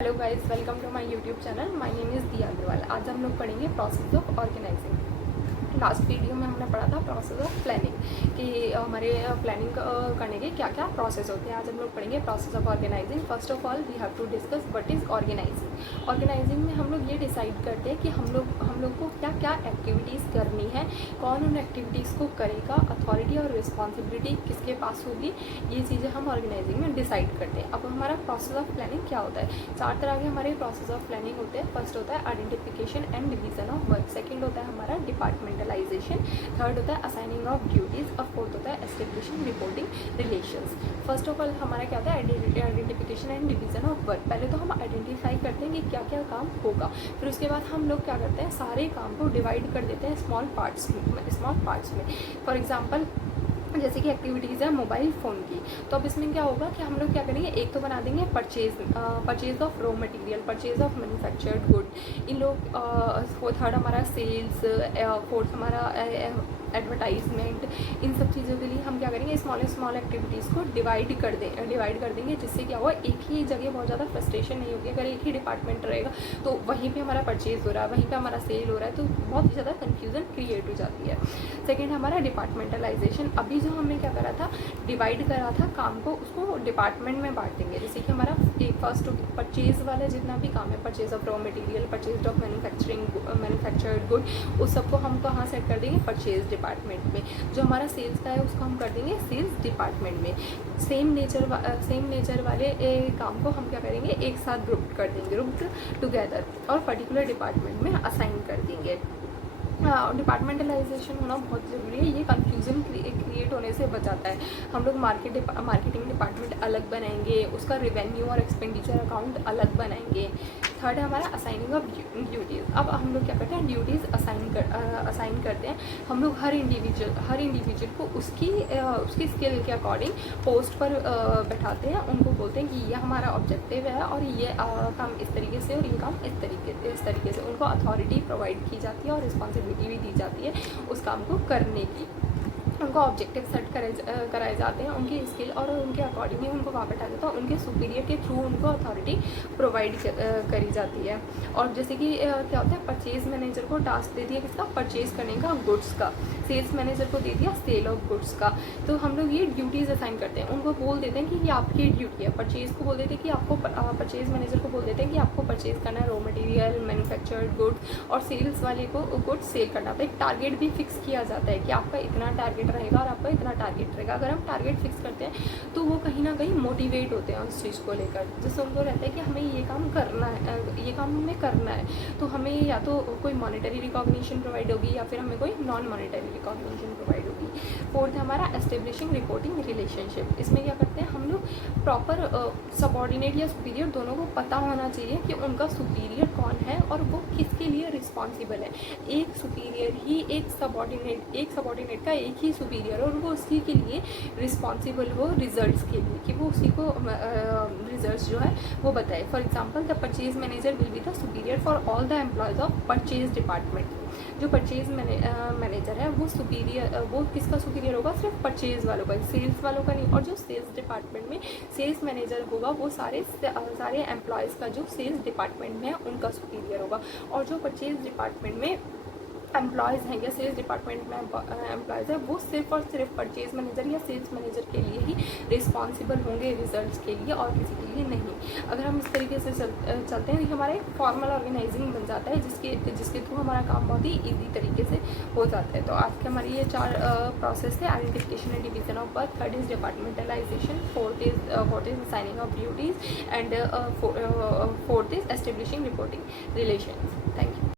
Hello guys, welcome to my YouTube channel. My name is Diya Agrawal. आज हम लोग पढ़ेंगे process of organising. Last video में हमने पढ़ा था प्रोसेस ऑफ प्लानिंग कि हमारे प्लानिंग करने के क्या क्या प्रोसेस होते हैं। आज हम लोग पढ़ेंगे process of organising. First of all we have to discuss what is organising. Organising में हम लोग ये डिसाइड करते हैं कि हम लोग को क्या क्या एक्टिविटीज़ करनी है, कौन उन एक्टिविटीज़ को करेगा, अथॉरिटी और रिस्पॉन्सिबिलिटी किसके पास होगी, ये चीज़ें हम ऑर्गेनाइजिंग में डिसाइड करते हैं। अब हमारा प्रोसेस ऑफ प्लानिंग क्या होता है? 4 तरह के हमारे प्रोसेस ऑफ प्लानिंग होते हैं। फर्स्ट होता है identification and division of work, second होता है हमारा डिपार्टमेंटलाइजेशन, थर्ड होता है असाइनिंग ऑफ ड्यूटीज़ और फोर्थ होता है establishing reporting relations. First of all हमारा क्या होता है identification and division of work. पहले तो हम आइडेंटिफाई करते हैं कि क्या क्या काम होगा, फिर उसके बाद हम लोग क्या करते हैं, सारे काम को डिवाइड कर देते हैं स्मॉल पार्ट्स में। फॉर एग्जाम्पल जैसे कि एक्टिविटीज़ है मोबाइल फ़ोन की, तो अब इसमें क्या होगा कि हम लोग क्या करेंगे, एक तो बना देंगे purchase of raw material, purchase of manufactured good, इन लोग थर्ड हमारा सेल्स, फोर्थ हमारा एडवर्टाइजमेंट। इन सब चीज़ों के लिए हम क्या करेंगे, स्मॉल एक्टिविटीज़ को डिवाइड कर देंगे, जिससे क्या होगा, एक ही जगह बहुत ज़्यादा फ्रस्ट्रेशन नहीं होगी। अगर एक ही डिपार्टमेंट रहेगा तो वहीं पे हमारा परचेज़ हो रहा है, वहीं पे हमारा सेल हो रहा है, तो बहुत ही ज़्यादा कन्फ्यूज़न क्रिएट हो जाती है। सेकेंड हमारा डिपार्टमेंटलाइजेशन। अभी जो हमने क्या करा था, डिवाइड करा था काम को, उसको डिपार्टमेंट में बांट देंगे। जैसे कि हमारा एक फर्स्ट परचेज़ वाला जितना भी काम है, purchase of raw material, purchase of manufactured good, उस सबको हम कहाँ सेट कर देंगे, परचेज डिपार्टमेंट में। जो हमारा सेल्स का है उसको हम कर देंगे सेल्स डिपार्टमेंट में। सेम नेचर वाले काम को हम क्या करेंगे, एक साथ ग्रुप कर देंगे, ग्रुप्ड टुगेदर, और पर्टिकुलर डिपार्टमेंट में असाइन कर देंगे। डिपार्टमेंटलाइजेशन होना बहुत ज़रूरी है, ये कन्फ्यूज़न क्रिएट होने से बचाता है। हम लोग मार्केटिंग डिपार्टमेंट अलग बनाएंगे, उसका रिवेन्यू और एक्सपेंडिचर अकाउंट अलग बनाएंगे। थर्ड है हमारा असाइनिंग ऑफ ड्यूटीज़। अब हम लोग क्या करते हैं, ड्यूटीज़ असाइन करते हैं। हम लोग हर इंडिविजुअल को उसकी स्किल के अकॉर्डिंग पोस्ट पर बैठाते हैं, उनको बोलते हैं कि ये हमारा ऑब्जेक्टिव है और ये काम इस तरीके से और ये काम इस तरीके से। उनको अथॉरिटी प्रोवाइड की जाती है और रिस्पॉन्सिबिलिटी भी दी जाती है उस काम को करने की। उनको ऑब्जेक्टिव सेट कराए जाते हैं, उनकी स्किल और उनके अकॉर्डिंग ही उनको वहाँ बैठाया जाता है। उनके सुपीरियर के थ्रू उनको अथॉरिटी प्रोवाइड करी जाती है। और जैसे कि क्या होता है, परचेज मैनेजर को टास्क दे दिया किसका, परचेज करने का गुड्स का, सेल्स मैनेजर को दे दिया सेल ऑफ गुड्स का। तो हम लोग ये ड्यूटीज़ असाइन करते हैं, उनको बोल देते हैं कि ये आपकी ड्यूटी है। परचेज को बोल देते हैं कि आपको, परचेज मैनेजर को बोल देते हैं कि आपको परचेज करना है रॉ मटेरियल, मैन्युफैक्चर्ड गुड्स, और सेल्स वाले को गुड्स सेल करना होता है। एक टारगेट भी फिक्स किया जाता है कि आपका इतना टारगेट रहेगा और आपका इतना टारगेट रहेगा। अगर हम टारगेट फिक्स करते हैं तो वो कहीं ना कहीं मोटिवेट होते हैं उस चीज़ को लेकर, जिससे उनको रहता है कि हमें ये काम करना है, ये काम हमें करना है। तो हमें या तो कोई मॉनेटरी रिकॉग्निशन प्रोवाइड होगी या फिर हमें कोई नॉन मॉनेटरी रिकॉग्निशन प्रोवाइड होगी। फोर्थ है हमारा एस्टेब्लिशिंग रिपोर्टिंग रिलेशनशिप। इसमें क्या करते हैं हम लोग, प्रॉपर सबॉर्डिनेट या सुपीरियर दोनों को पता होना चाहिए कि उनका सुपीरियर कौन है और वो किसके लिए रिस्पॉन्सिबल है। एक सुपीरियर ही एक सबॉर्डिनेट का एक ही सुपीरियर और वो उसी के लिए रिस्पॉन्सिबल हो रिजल्ट्स के लिए, कि वो उसी को रिजल्ट्स जो है वो बताए। For example the purchase manager will be the superior for all the employees of purchase department. जो परचेज मैनेजर है वो किसका सुपीरियर होगा, सिर्फ परचेज वालों का, सेल्स वालों का नहीं। और जो सेल्स डिपार्टमेंट में सेल्स मैनेजर होगा वो सारे एम्प्लॉयज़ का जो सेल्स डिपार्टमेंट में है उनका सुपीरियर होगा। और जो परचेज डिपार्टमेंट में एम्प्लॉयज़ हैं या सेल्स डिपार्टमेंट में एम्प्लॉयज़ है, वो सिर्फ और सिर्फ परचेज मैनेजर या सेल्स मैनेजर के लिए ही रिस्पॉन्सिबल होंगे रिजल्ट्स के लिए, और किसी के लिए नहीं। अगर हम इस तरीके से चलते हैं तो हमारा एक फॉर्मल ऑर्गेनाइजिंग बन जाता है, जिसके थ्रू हमारा काम बहुत ही ईजी तरीके से हो जाता है। तो आज के हमारी ये 4 प्रोसेस थे, identification and division of work, third is departmentalisation, fourth is assigning of duties, and fourth is establishing reporting relation. Thank you.